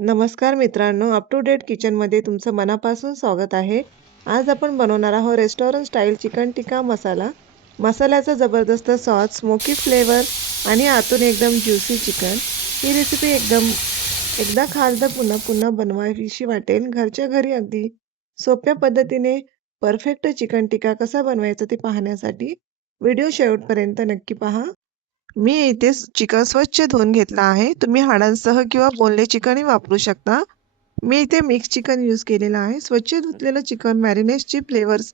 नमस्कार मित्रांनो, up to date किचनमध्ये तुमचं मनापासून स्वागत आहे. आज आपण बनवणार आहोत restaurant style chicken tikka masala. मसाल्याचा जबरदस्त स्वाद, स्मोकी फ्लेवर आणि आतून एकदम ज्युसी चिकन. ही रेसिपी एकदा खाल तर पुन्हा पुन्हा बनवावीशी वाटेल. घरच्या घरी अगदी सोप्या पद्धतीने परफेक्ट चिकन टिक्का कसा बनवायचा ते पाहण्यासाठी व्हिडिओ शेवटपर्यंत नक्की पहा. मी इथे चिकन स्वच्छ धुवून घेतला आहे. तुम्ही हाडांसह किंवा बोनलेस चिकनही वापरू शकता. मी इथे मिक्स चिकन यूज केलेलं आहे. स्वच्छ धुतलेलं चिकन मॅरिनेटचे फ्लेवर्स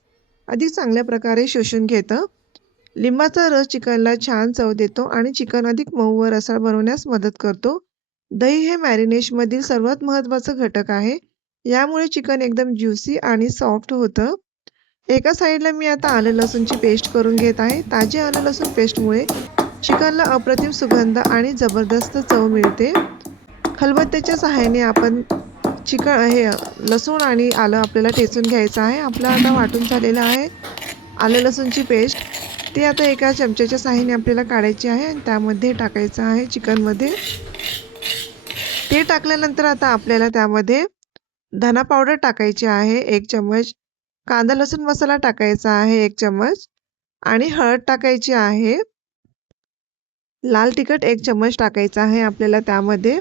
अधिक चांगल्या प्रकारे शोषून घेतं. लिंबाचा रस चिकनला छान चव देतो आणि चिकन अधिक मऊ व रसाळ बनवण्यास मदत करतो. दही हे मॅरिनेशमधील सर्वात महत्त्वाचं घटक आहे. यामुळे चिकन एकदम ज्युसी आणि सॉफ्ट होतं. एका साईडला मी आता आलं लसूणची पेस्ट करून घेत आहे. ताजे आलं लसूण पेस्टमुळे चिकनला अप्रतिम सुगंध आणि जबरदस्त चव मिळते. खलबत्त्याच्या सहाय्याने आपण लसूण आणि आलं आपल्याला ठेचून घ्यायचं आहे. आपलं आता वाटून झालेलं आहे आलं लसूणची पेस्ट. ती आता एका चमच्याच्या सहाय्याने आपल्याला काढायची आहे आणि त्यामध्ये टाकायचं आहे चिकनमध्ये. ते टाकल्यानंतर आता आपल्याला त्यामध्ये धना पावडर टाकायची आहे 1 चम्मच, कांदा लसूण मसाला टाकायचा आहे 1 चम्मच आणि हळद टाकायची आहे. लाल तिखट 1 चम्मच टाकायचा आहे आपल्याला त्यामध्ये.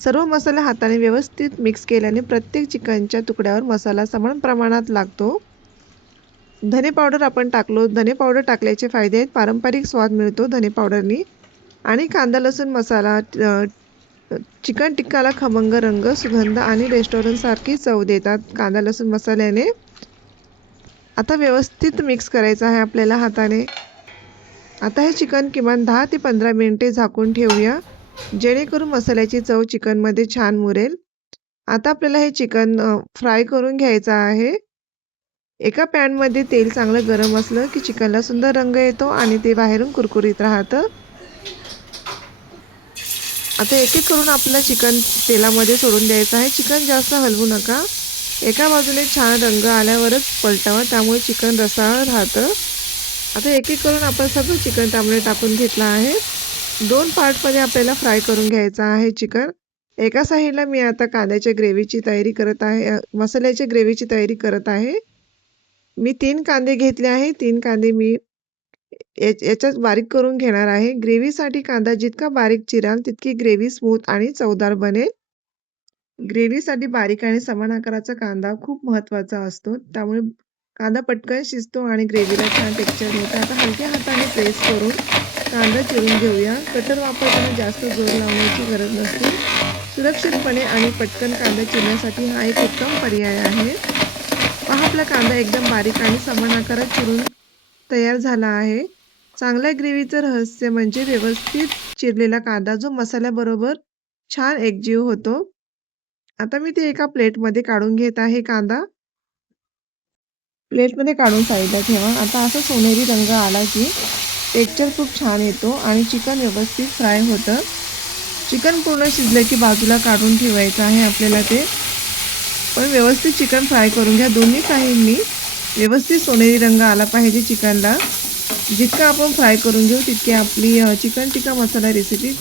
सर्व मसाले हाताने व्यवस्थित मिक्स केल्याने प्रत्येक चिकनच्या तुकड्यावर मसाला समान प्रमाणात लागतो. धने पावडर आपण टाकलो. धने पावडर टाकल्याचे फायदे आहेत. पारंपरिक स्वाद मिळतो धने पावडरनी आणि कांदा लसूण मसाला चिकन टिक्काला खमंग रंग, सुगंध आणि रेस्टॉरंटसारखी चव देतात कांदा लसूण मसाल्याने. आता व्यवस्थित मिक्स करायचं आहे आपल्याला हाताने. आता हे चिकन किमान 10 ते 15 मिनिटे झाकून ठेवूया, जेणेकरून मसाल्याची चव चिकनमध्ये छान मुरेल. आता आपल्याला हे चिकन फ्राय करून घ्यायचं आहे. एका पॅनमध्ये तेल चांगलं गरम असलं की चिकनला सुंदर रंग येतो आणि ते बाहेरून कुरकुरीत राहतं. आता एक एक करून आपलं चिकन तेलामध्ये सोडून द्यायचं आहे. चिकन जास्त हलवू नका. एका बाजूने छान रंग आल्यावरच पलटावं, त्यामुळे चिकन रसाळ राहतं. आता एक एक करून आपण सगळं चिकन त्यामध्ये टाकून घेतलं आहे. 2 पार्टमध्ये आपल्याला फ्राय करून घ्यायचं आहे चिकन. एका साईडला मी आता कांद्याच्या ग्रेव्हीची तयारी करत आहे, मसाल्याच्या ग्रेव्हीची तयारी करत आहे. मी 3 कांदे घेतले आहे. 3 कांदे मी याच्यात बारीक करून घेणार आहे. ग्रेव्हीसाठी कांदा जितका बारीक चिराल तितकी ग्रेव्ही स्मूथ आणि चवदार बनेल. ग्रेव्हीसाठी बारीक आणि समान आकाराचा कांदा खूप महत्त्वाचा असतो. त्यामुळे कांदा पटकन शिजतो आणि ग्रेव्हीला छान टेक्स्चर मिळतं. आता हलक्या हाताने प्रेस करून कांदा चिरून घेऊया. कटर वापरताना जास्त जोर लावण्याची गरज नसते. सुरक्षितपणे आणि पटकन कांदा चिरण्यासाठी हा एक उत्तम पर्याय आहे. पहा, आपला कांदा एकदम बारीक आणि समान आकारात चिरून तयार झाला आहे. चांगल्या ग्रेव्हीचं रहस्य म्हणजे व्यवस्थित चिरलेला कांदा, जो मसाल्याबरोबर छान एकजीव होतो. आता मी ते एका प्लेटमध्ये काढून घेत आहे कांदा. प्लेटमध्ये काढून साईडला ठेवा. आता असा सोनेरी रंग आला की टेक्स्चर खूप छान येतो आणि चिकन व्यवस्थित फ्राय होतं. चिकन पूर्ण शिजलं की बाजूला काढून ठेवायचं आहे आपल्याला ते. पण व्यवस्थित चिकन फ्राय करून घ्या. दोन्ही साईडनी व्यवस्थित सोनेरी रंग आला पाहिजे चिकनला. जितका आपण फ्राय करून घेऊ तितकी आपली चिकन टिक्का मसाला रेसिपी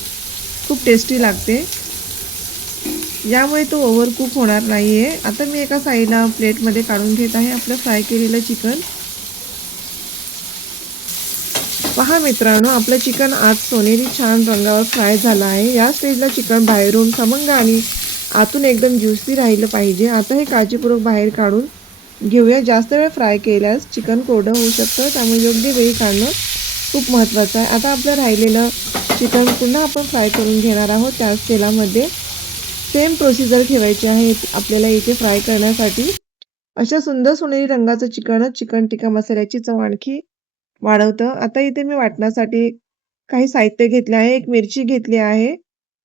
खूप टेस्टी लागते. यामुळे तो ओव्हरकुक होणार नाहीये. आता मी एका साईडला प्लेटमध्ये काढून घेत आहे आपलं फ्राय केलेलं चिकन. पहा मित्रांनो, आपलं चिकन आज सोनेरी छान रंगावर फ्राय झालं आहे. या स्टेजला चिकन बाहेरून खमंग आणि आतून एकदम ज्युसी राहिलं पाहिजे. आता हे काळजीपूर्वक बाहेर काढून घेऊया. जास्त वेळ फ्राय केल्यास चिकन कोरडं होऊ शकतं, त्यामुळे योग्य वेळी काढणं खूप महत्त्वाचं आहे. आता आपलं राहिलेलं चिकन पुन्हा आपण फ्राय करून घेणार आहोत त्याच तेलामध्ये. सेम प्रोसिजर ठेवायची आहे आपल्याला इथे फ्राय करण्यासाठी. अशा सुंदर सोनेरी रंगाचं चिकनच चिकन टिक्का मसाल्याची चव आणखी वाढवतं. आता इथे मी वाटण्यासाठी काही साहित्य घेतले आहे. 1 मिरची घेतली आहे,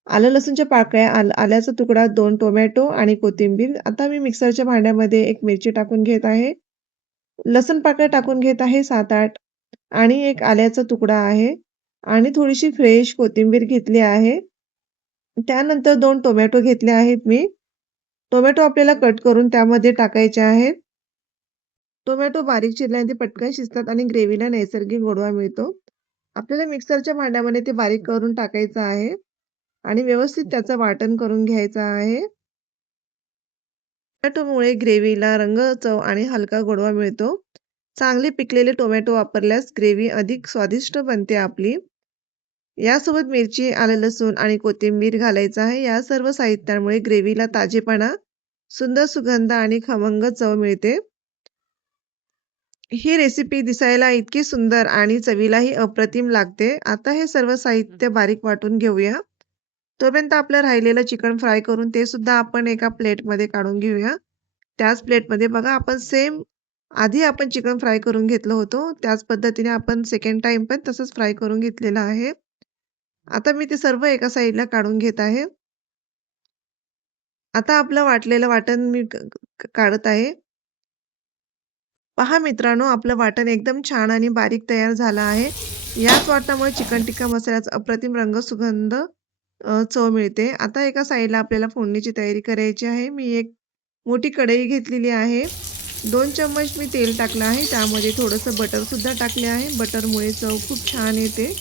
आलं लसूणच्या पाकळ्या, आल्याचा तुकडा, 2 टोमॅटो आणि कोथिंबीर. आता मी मिक्सरच्या भांड्यामध्ये 1 मिरची टाकून घेत आहे. लसूण पाकळ्या टाकून घेत आहे 7-8 आणि 1 आल्याचा तुकडा आहे आणि थोडीशी फ्रेश कोथिंबीर घेतली आहे. त्यानंतर 2 टोमॅटो घेतले आहेत मी. टोमॅटो आपल्याला कट करून त्यामध्ये टाकायचे आहेत. टोमॅटो बारीक चिरल्याने ते पटकन शिजतात आणि ग्रेव्हीला नैसर्गिक गोडवा मिळतो. आपल्याला मिक्सरच्या भांड्यामध्ये ते बारीक करून टाकायचं आहे आणि व्यवस्थित त्याचं वाटण करून घ्यायचं आहे. टोमॅटोमुळे ग्रेव्हीला रंग, चव आणि हलका गोडवा मिळतो. चांगले पिकलेले टोमॅटो वापरल्यास ग्रेव्ही अधिक स्वादिष्ट बनते आपली. यासोबत मिरची, आलं लसूण आणि कोथिंबीर घालायचं आहे. या सर्व साहित्यामुळे ग्रेव्हीला ताजेपणा, सुंदर सुगंध आणि खमंग चव मिळते. ही रेसिपी दिसायला इतकी सुंदर आणि चवीलाही अप्रतिम लागते. आता हे सर्व साहित्य बारीक वाटून घेऊया. तोपर्यंत आपलं राहिलेलं चिकन फ्राय करून ते सुद्धा आपण एका प्लेटमध्ये काढून घेऊया. त्याच प्लेटमध्ये बघा आपण सेम आधी आपण चिकन फ्राय करून घेतलं होतं, त्याच पद्धतीने आपण सेकंड टाइम पण तसंच फ्राय करून घेतलेलं आहे. आता मी ते सर्व एका साईडला काढून घेत आहे. आता आपलं वाटलेलं वाटण मी काढत आहे. पहा मित्रांनो, आपलं वाटण एकदम छान आणि बारीक तयार झालं आहे. याच वाटणामुळे चिकन टिक्का मसाल्याचा अप्रतिम रंग, सुगंध, चव मिळते. आता एका साईडला आपल्याला फोडणीची तयारी करायची आहे. मी एक मोठी कढई घेतलेली आहे. 2 चम्मच मी तेल टाकलं आहे. त्यामध्ये थोडंसं बटर सुद्धा टाकले आहे. बटरमुळे चव खूप छान येते.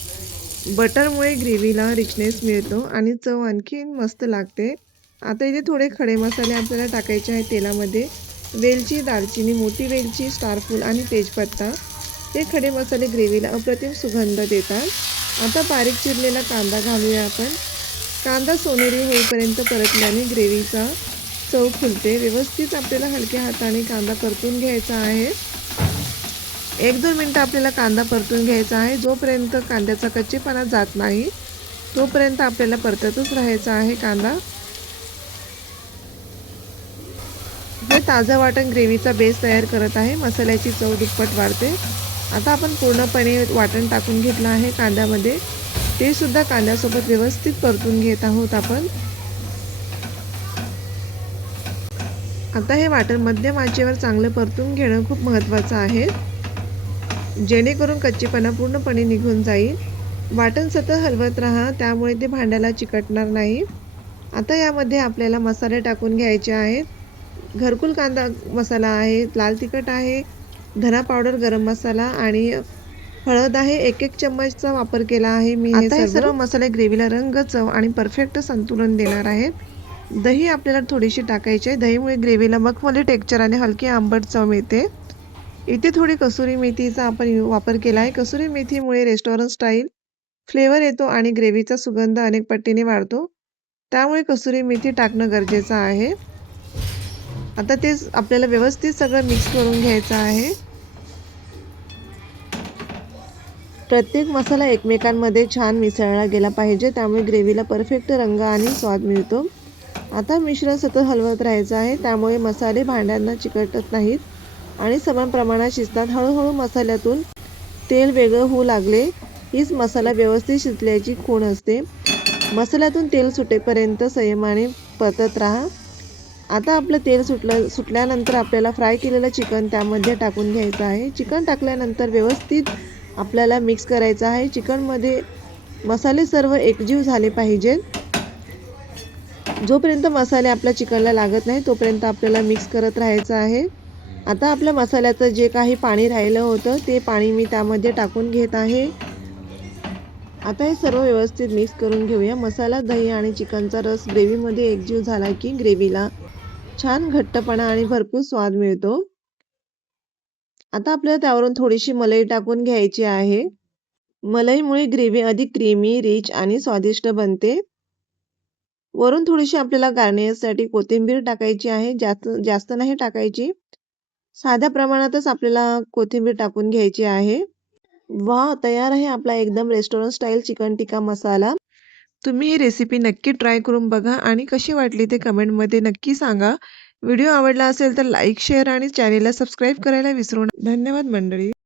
बटरमुळे ग्रेव्हीला रिचनेस मिळतो आणि चव आणखीन मस्त लागते. आता इथे थोडे खडे मसाले आपल्याला टाकायचे आहेत तेलामध्ये. वेलची, दालचिनी, मोठी वेलची, स्टारफूल आणि तेजपत्ता. हे खडे मसाले ग्रेव्हीला अप्रतिम सुगंध देतात. आता बारीक चिरलेला कांदा घालूया आपण. कांदा सोनेरी होईपर्यंत परतल्याने ग्रेव्हीचा चव खुलते. व्यवस्थित आपल्याला हलक्या हाताने कांदा परतून घ्यायचा आहे. 1-2 मिनिटं आपल्याला कांदा परतून घ्यायचा आहे. जोपर्यंत कांद्याचा कच्चेपणा जात नाही तोपर्यंत आपल्याला परततच राहायचा आहे कांदा. हे ताजं वाटण ग्रेव्हीचा बेस तयार करत आहे. मसाल्याची चव दुप्पट वाढते. आता आपण पूर्णपणे वाटण टाकून घेतलं आहे कांद्यामध्ये. ते सुद्धा कांद्यासोबत व्यवस्थित परतून घेत आहोत आपण. आता हे वाटण मध्यम आचेवर चांगलं परतून घेणं खूप महत्त्वाचं आहे, जेणेकरून कच्चेपणा पूर्णपणे निघून जाईल. वाटण सतत हलवत राहा, त्यामुळे ते भांड्याला चिकटणार नाही. आता यामध्ये आपल्याला मसाले टाकून घ्यायचे आहेत. घरकुल कांदा मसाला आहे, लाल तिखट आहे, धना पावडर, गरम मसाला आणि हळद आहे. 1-1 चम्मचचा वापर केला आहे मी. आता हे सर्व मसाले ग्रेव्हीला रंग, चव आणि परफेक्ट संतुलन देणार आहेत. दही आपल्याला थोडीशी टाकायची आहे. दहीमुळे ग्रेव्हीला मखमली टेक्स्चर आणि हलकी आंबट चव मिळते. इथे थोडी कसुरी मेथीचा आपण वापर केला आहे. कसुरी मेथीमुळे रेस्टॉरंट स्टाईल फ्लेवर येतो आणि ग्रेव्हीचा सुगंध अनेक पटीने वाढतो. त्यामुळे कसुरी मेथी टाकणं गरजेचं आहे. आता ते आपल्याला व्यवस्थित सगळं मिक्स करून घ्यायचं आहे. प्रत्येक मसाला एकमेकांमध्ये छान मिसळला गेला पाहिजे, त्यामुळे ग्रेव्हीला परफेक्ट रंग आणि स्वाद मिळतो. आता मिश्रण सतत हलवत राहायचं आहे, त्यामुळे मसाले भांड्यांना चिकटत नाहीत आणि समान प्रमाणात शिजतात. हळूहळू मसाल्यातून तेल वेगळं होऊ लागले हीच मसाला व्यवस्थित शिजल्याची खूण असते. मसाल्यातून तेल सुटेपर्यंत संयमाने परतत राहा. आता आपलं तेल सुटल्यानंतर आपल्याला फ्राय केलेलं चिकन त्यामध्ये टाकून घ्यायचं आहे. चिकन टाकल्यानंतर व्यवस्थित आपल्याला मिक्स करायचं आहे. चिकनमध्ये मसाले सर्व एकजीव झाले पाहिजेत. जोपर्यंत मसाले आपल्या चिकनला लागत नाही तोपर्यंत आपल्याला मिक्स करत राहायचं आहे. आता आपल्या मसाल्याचं जे काही पाणी राहिलं होतं ते पाणी मी त्यामध्ये टाकून घेत आहे. आता हे सर्व व्यवस्थित मिक्स करून घेऊया. मसाला, दही आणि चिकनचा रस ग्रेव्हीमध्ये एकजीव झाला की ग्रेव्हीला छान घट्टपणा आणि भरपूर स्वाद मिळतो. आता आपल्याला त्यावरून थोडीशी मलाई टाकून घ्यायची आहे. मलाईमुळे ग्रेव्ही अधिक क्रीमी, रिच आणि स्वादिष्ट बनते. वरून थोडीशी आपल्याला गार्नियरसाठी कोथिंबीर टाकायची आहे. जास्त नाही टाकायची. साध्या प्रमाणातच आपल्याला कोथिंबीर टाकून घ्यायची आहे. वाह! तयार आहे आपला एकदम restaurant style chicken tikka masala. तुम्ही ही रेसिपी नक्की ट्राय करून बघा आणि कशी वाटली ते कमेंटमध्ये नक्की सांगा. व्हिडिओ आवडला असेल तर लाईक, शेअर आणि चॅनेलला सबस्क्राईब करायला विसरू नका. धन्यवाद मंडळी.